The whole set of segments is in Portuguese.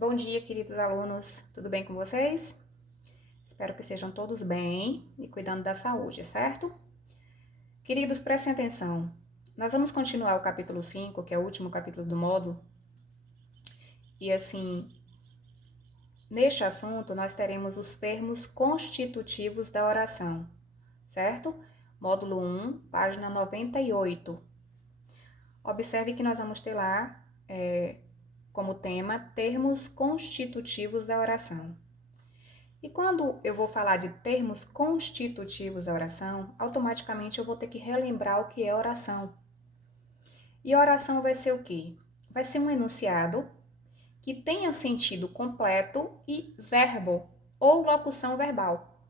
Bom dia, queridos alunos. Tudo bem com vocês? Espero que estejam todos bem e cuidando da saúde, certo? Queridos, prestem atenção. Nós vamos continuar o capítulo 5, que é o último capítulo do módulo. E assim, neste assunto nós teremos os termos constitutivos da oração, certo? Módulo 1, página 98. Observe que nós vamos ter lá como tema termos constitutivos da oração. E quando eu vou falar de termos constitutivos da oração, automaticamente eu vou ter que relembrar o que é oração. E oração vai ser o quê? Vai ser um enunciado que tenha sentido completo e verbo ou locução verbal.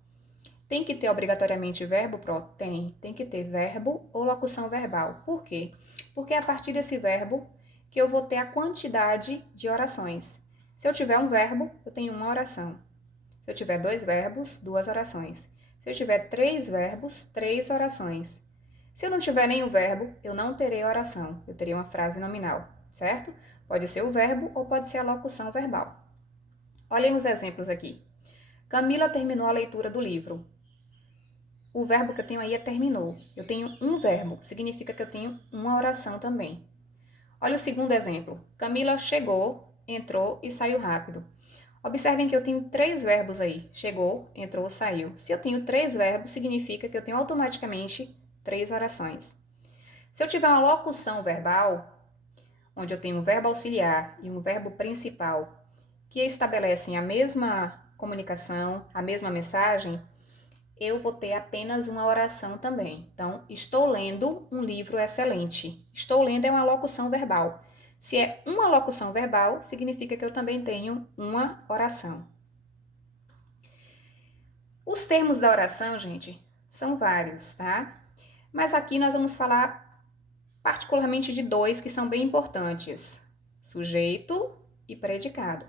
Tem que ter obrigatoriamente verbo? Tem que ter verbo ou locução verbal. Por quê? Porque é a partir desse verbo que eu vou ter a quantidade de orações. Se eu tiver um verbo, eu tenho uma oração. Se eu tiver 2 verbos, 2 orações. Se eu tiver 3 verbos, 3 orações. Se eu não tiver nenhum verbo, eu não terei oração. Eu terei uma frase nominal, certo? Pode ser o verbo ou pode ser a locução verbal. Olhem os exemplos aqui. Camila terminou a leitura do livro. O verbo que eu tenho aí é terminou. Eu tenho um verbo, significa que eu tenho uma oração também. Olha o segundo exemplo. Camila chegou, entrou e saiu rápido. Observem que eu tenho 3 verbos aí. Chegou, entrou, saiu. Se eu tenho 3 verbos, significa que eu tenho automaticamente 3 orações. Se eu tiver uma locução verbal, onde eu tenho um verbo auxiliar e um verbo principal, que estabelecem a mesma comunicação, a mesma mensagem, eu vou ter apenas uma oração também. Então, estou lendo um livro excelente. Estou lendo é uma locução verbal. Se é uma locução verbal, significa que eu também tenho uma oração. Os termos da oração, gente, são vários, tá? Mas aqui nós vamos falar particularmente de 2 que são bem importantes: sujeito e predicado.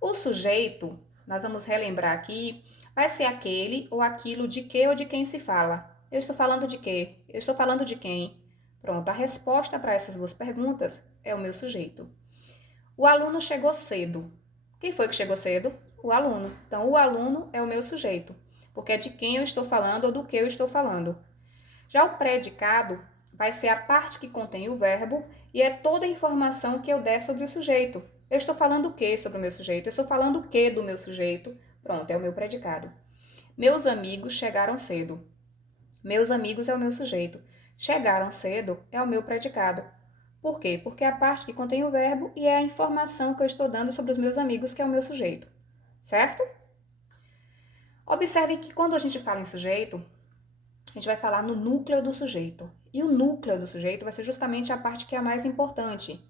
O sujeito, nós vamos relembrar aqui, vai ser aquele ou aquilo de que ou de quem se fala. Eu estou falando de quê? Eu estou falando de quem? Pronto, a resposta para essas 2 perguntas é o meu sujeito. O aluno chegou cedo. Quem foi que chegou cedo? O aluno. Então, o aluno é o meu sujeito, porque é de quem eu estou falando ou do que eu estou falando. Já o predicado vai ser a parte que contém o verbo e é toda a informação que eu der sobre o sujeito. Eu estou falando o que sobre o meu sujeito? Eu estou falando o que do meu sujeito? Pronto, é o meu predicado. Meus amigos chegaram cedo. Meus amigos é o meu sujeito. Chegaram cedo é o meu predicado. Por quê? Porque é a parte que contém o verbo e é a informação que eu estou dando sobre os meus amigos, que é o meu sujeito. Certo? Observe que quando a gente fala em sujeito, a gente vai falar no núcleo do sujeito. E o núcleo do sujeito vai ser justamente a parte que é a mais importante.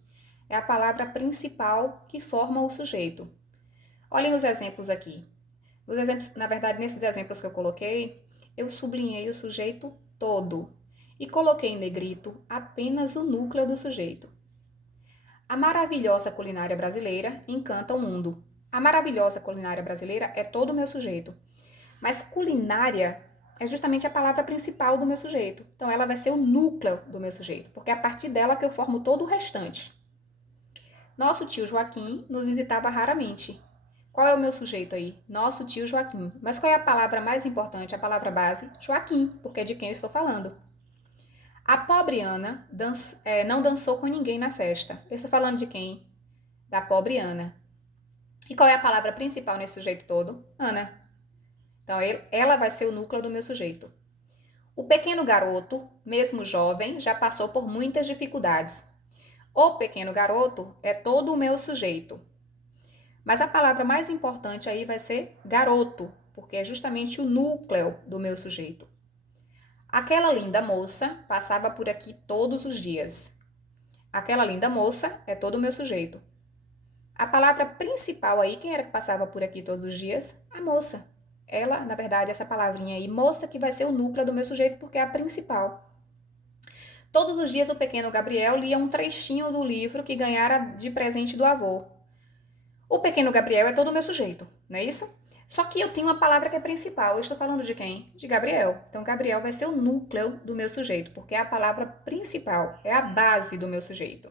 É a palavra principal que forma o sujeito. Olhem os exemplos aqui. Os exemplos, na verdade, nesses exemplos que eu coloquei, eu sublinhei o sujeito todo e coloquei em negrito apenas o núcleo do sujeito. A maravilhosa culinária brasileira encanta o mundo. A maravilhosa culinária brasileira é todo o meu sujeito. Mas culinária é justamente a palavra principal do meu sujeito. Então ela vai ser o núcleo do meu sujeito, porque é a partir dela que eu formo todo o restante. Nosso tio Joaquim nos visitava raramente. Qual é o meu sujeito aí? Nosso tio Joaquim. Mas qual é a palavra mais importante, a palavra base? Joaquim, porque é de quem eu estou falando. A pobre Ana não dançou com ninguém na festa. Eu estou falando de quem? Da pobre Ana. E qual é a palavra principal nesse sujeito todo? Ana. Então, ela vai ser o núcleo do meu sujeito. O pequeno garoto, mesmo jovem, já passou por muitas dificuldades. O pequeno garoto é todo o meu sujeito. Mas a palavra mais importante aí vai ser garoto, porque é justamente o núcleo do meu sujeito. Aquela linda moça passava por aqui todos os dias. Aquela linda moça é todo o meu sujeito. A palavra principal aí, quem era que passava por aqui todos os dias? A moça. Ela, na verdade, essa palavrinha aí, moça, que vai ser o núcleo do meu sujeito, porque é a principal. Todos os dias o pequeno Gabriel lia um trechinho do livro que ganhara de presente do avô. O pequeno Gabriel é todo o meu sujeito, não é isso? Só que eu tenho uma palavra que é principal. Eu estou falando de quem? De Gabriel. Então, Gabriel vai ser o núcleo do meu sujeito, porque é a palavra principal, é a base do meu sujeito.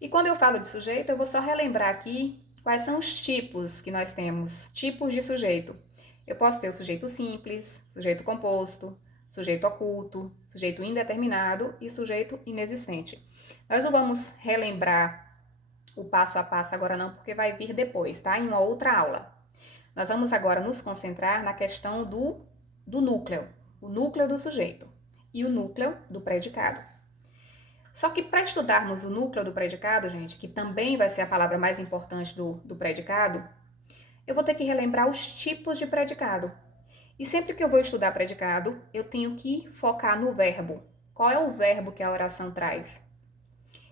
E quando eu falo de sujeito, eu vou só relembrar aqui quais são os tipos que nós temos, tipos de sujeito. Eu posso ter o sujeito simples, sujeito composto, sujeito oculto, sujeito indeterminado e sujeito inexistente. Nós não vamos relembrar o passo a passo agora não, porque vai vir depois, tá? Em uma outra aula. Nós vamos agora nos concentrar na questão do núcleo, o núcleo do sujeito e o núcleo do predicado. Só que para estudarmos o núcleo do predicado, gente, que também vai ser a palavra mais importante do predicado, eu vou ter que relembrar os tipos de predicado. E sempre que eu vou estudar predicado, eu tenho que focar no verbo. Qual é o verbo que a oração traz?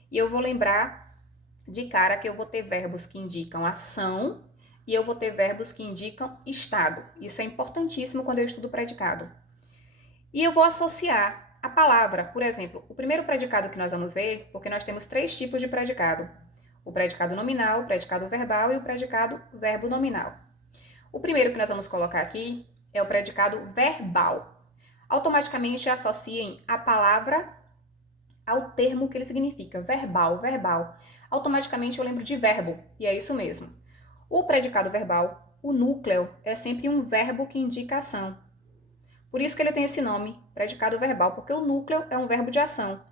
E eu vou lembrar de cara que eu vou ter verbos que indicam ação e eu vou ter verbos que indicam estado. Isso é importantíssimo quando eu estudo predicado. E eu vou associar a palavra, por exemplo, o primeiro predicado que nós vamos ver, porque nós temos 3 tipos de predicado. O predicado nominal, o predicado verbal e o predicado verbo nominal. O primeiro que nós vamos colocar aqui é o predicado verbal. Automaticamente associem a palavra ao termo que ele significa, verbal, verbal. Automaticamente eu lembro de verbo, e é isso mesmo. O predicado verbal, o núcleo, é sempre um verbo que indica ação. Por isso que ele tem esse nome, predicado verbal, porque o núcleo é um verbo de ação.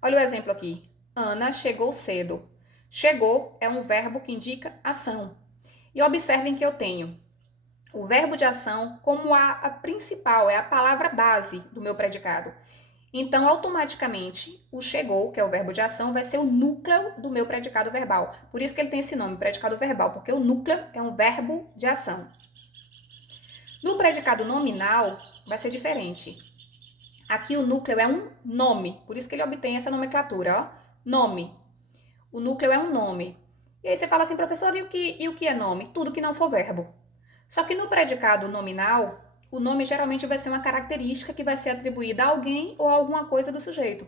Olha o exemplo aqui. Ana chegou cedo. Chegou é um verbo que indica ação. E observem que eu tenho o verbo de ação como a principal, é a palavra base do meu predicado. Então, automaticamente, o chegou, que é o verbo de ação, vai ser o núcleo do meu predicado verbal. Por isso que ele tem esse nome, predicado verbal, porque o núcleo é um verbo de ação. No predicado nominal, vai ser diferente. Aqui o núcleo é um nome, por isso que ele obtém essa nomenclatura, ó. Nome. O núcleo é um nome. E aí você fala assim, professor, e o que é nome? Tudo que não for verbo. Só que no predicado nominal, o nome geralmente vai ser uma característica que vai ser atribuída a alguém ou a alguma coisa do sujeito.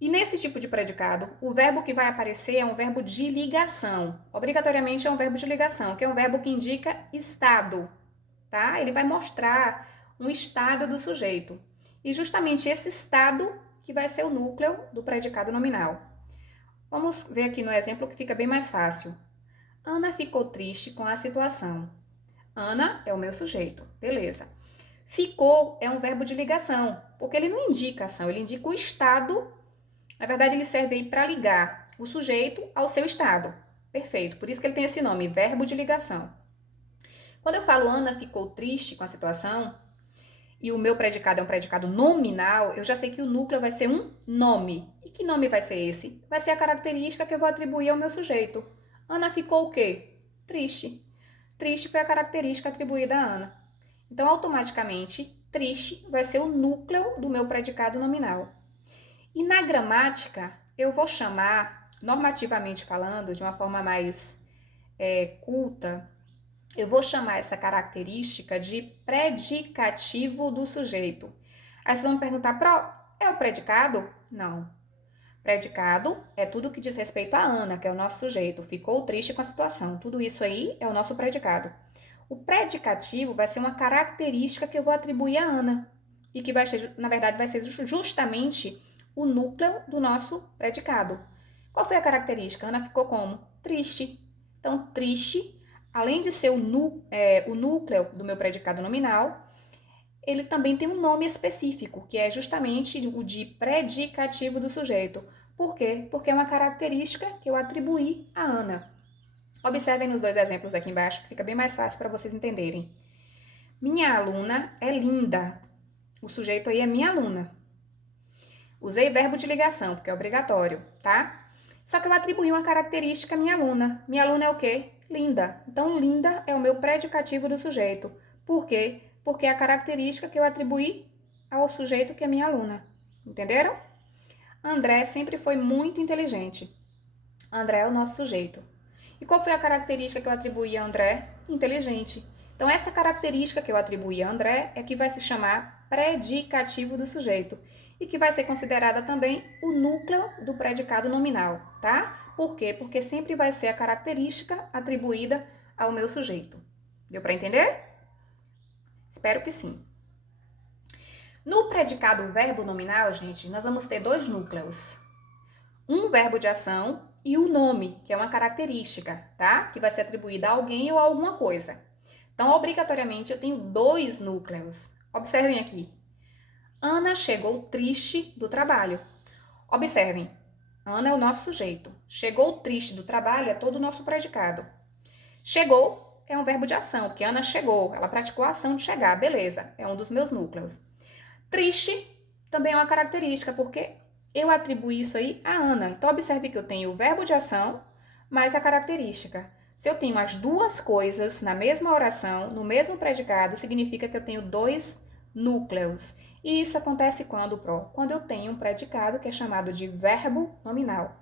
E nesse tipo de predicado, o verbo que vai aparecer é um verbo de ligação. Obrigatoriamente é um verbo de ligação, que é um verbo que indica estado, tá? Ele vai mostrar um estado do sujeito. E justamente esse estado que vai ser o núcleo do predicado nominal. Vamos ver aqui no exemplo que fica bem mais fácil. Ana ficou triste com a situação. Ana é o meu sujeito, beleza. Ficou é um verbo de ligação, porque ele não indica ação, ele indica o estado. Na verdade, ele serve aí para ligar o sujeito ao seu estado. Perfeito, por isso que ele tem esse nome, verbo de ligação. Quando eu falo Ana ficou triste com a situação, e o meu predicado é um predicado nominal, eu já sei que o núcleo vai ser um nome. E que nome vai ser esse? Vai ser a característica que eu vou atribuir ao meu sujeito. Ana ficou o quê? Triste. Triste foi a característica atribuída a Ana. Então, automaticamente, triste vai ser o núcleo do meu predicado nominal. E na gramática, eu vou chamar, normativamente falando, de uma forma mais culta, eu vou chamar essa característica de predicativo do sujeito. Aí vocês vão me perguntar, é o predicado? Não. Predicado é tudo que diz respeito a Ana, que é o nosso sujeito. Ficou triste com a situação. Tudo isso aí é o nosso predicado. O predicativo vai ser uma característica que eu vou atribuir a Ana. E que vai ser, na verdade, vai ser justamente o núcleo do nosso predicado. Qual foi a característica? Ana ficou como? Triste. Então, triste, além de ser o núcleo do meu predicado nominal, ele também tem um nome específico, que é justamente o de predicativo do sujeito. Por quê? Porque é uma característica que eu atribuí a Ana. Observem nos 2 exemplos aqui embaixo, que fica bem mais fácil para vocês entenderem. Minha aluna é linda. O sujeito aí é minha aluna. Usei verbo de ligação, porque é obrigatório, tá? Só que eu atribuí uma característica à minha aluna. Minha aluna é o quê? Linda. Então, linda é o meu predicativo do sujeito. Por quê? Porque é a característica que eu atribuí ao sujeito que é minha aluna. Entenderam? André sempre foi muito inteligente. André é o nosso sujeito. E qual foi a característica que eu atribuí a André? Inteligente. Então, essa característica que eu atribuí a André é que vai se chamar predicativo do sujeito e que vai ser considerada também o núcleo do predicado nominal, tá? Por quê? Porque sempre vai ser a característica atribuída ao meu sujeito. Deu para entender? Espero que sim. No predicado verbo nominal, gente, nós vamos ter 2 núcleos. um verbo de ação e o nome, que é uma característica, tá? Que vai ser atribuída a alguém ou a alguma coisa. Então, obrigatoriamente, eu tenho 2 núcleos. Observem aqui. Ana chegou triste do trabalho. Observem, Ana é o nosso sujeito. Chegou triste do trabalho é todo o nosso predicado. Chegou é um verbo de ação, porque Ana chegou, ela praticou a ação de chegar, beleza, é um dos meus núcleos. Triste também é uma característica, porque eu atribuí isso aí a Ana. Então, observe que eu tenho o verbo de ação mais a característica. Se eu tenho as duas coisas na mesma oração, no mesmo predicado, significa que eu tenho 2 núcleos. E isso acontece quando, Pro? Quando eu tenho um predicado que é chamado de verbo nominal.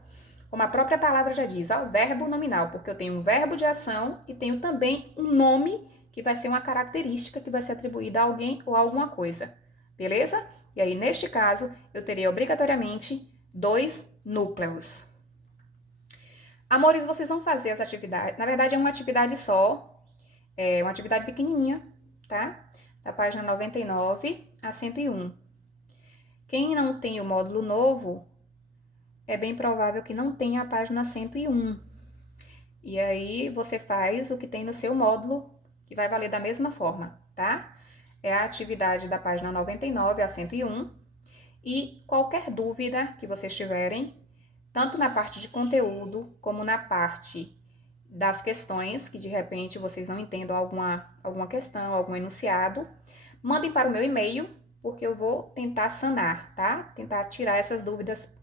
Como a própria palavra já diz, verbo nominal, porque eu tenho um verbo de ação e tenho também um nome que vai ser uma característica que vai ser atribuída a alguém ou a alguma coisa. Beleza? E aí, neste caso, eu teria obrigatoriamente 2 núcleos. Amores, vocês vão fazer as atividades. Na verdade, é uma atividade só. É uma atividade pequenininha, tá? Da página 99 a 101. Quem não tem o módulo novo, é bem provável que não tenha a página 101. E aí, você faz o que tem no seu módulo, que vai valer da mesma forma, tá? É a atividade da página 99 a 101. E qualquer dúvida que vocês tiverem, tanto na parte de conteúdo, como na parte das questões, que de repente vocês não entendam alguma questão, algum enunciado, mandem para o meu e-mail, porque eu vou tentar sanar, tá? Tentar tirar essas dúvidas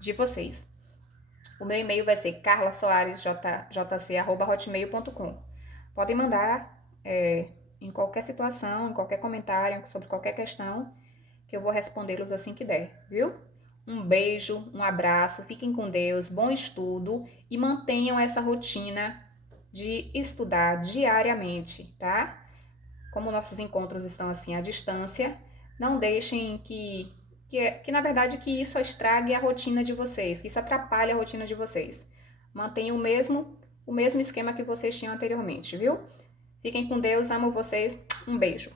de vocês. O meu e-mail vai ser carlasoaresjc@hotmail.com. Podem mandar em qualquer situação, em qualquer comentário, sobre qualquer questão, que eu vou respondê-los assim que der, viu? Um beijo, um abraço, fiquem com Deus, bom estudo e mantenham essa rotina de estudar diariamente, tá? Como nossos encontros estão assim à distância, não deixem que na verdade que isso estrague a rotina de vocês, que isso atrapalhe a rotina de vocês. Mantenham o mesmo esquema que vocês tinham anteriormente, viu? Fiquem com Deus, amo vocês, um beijo.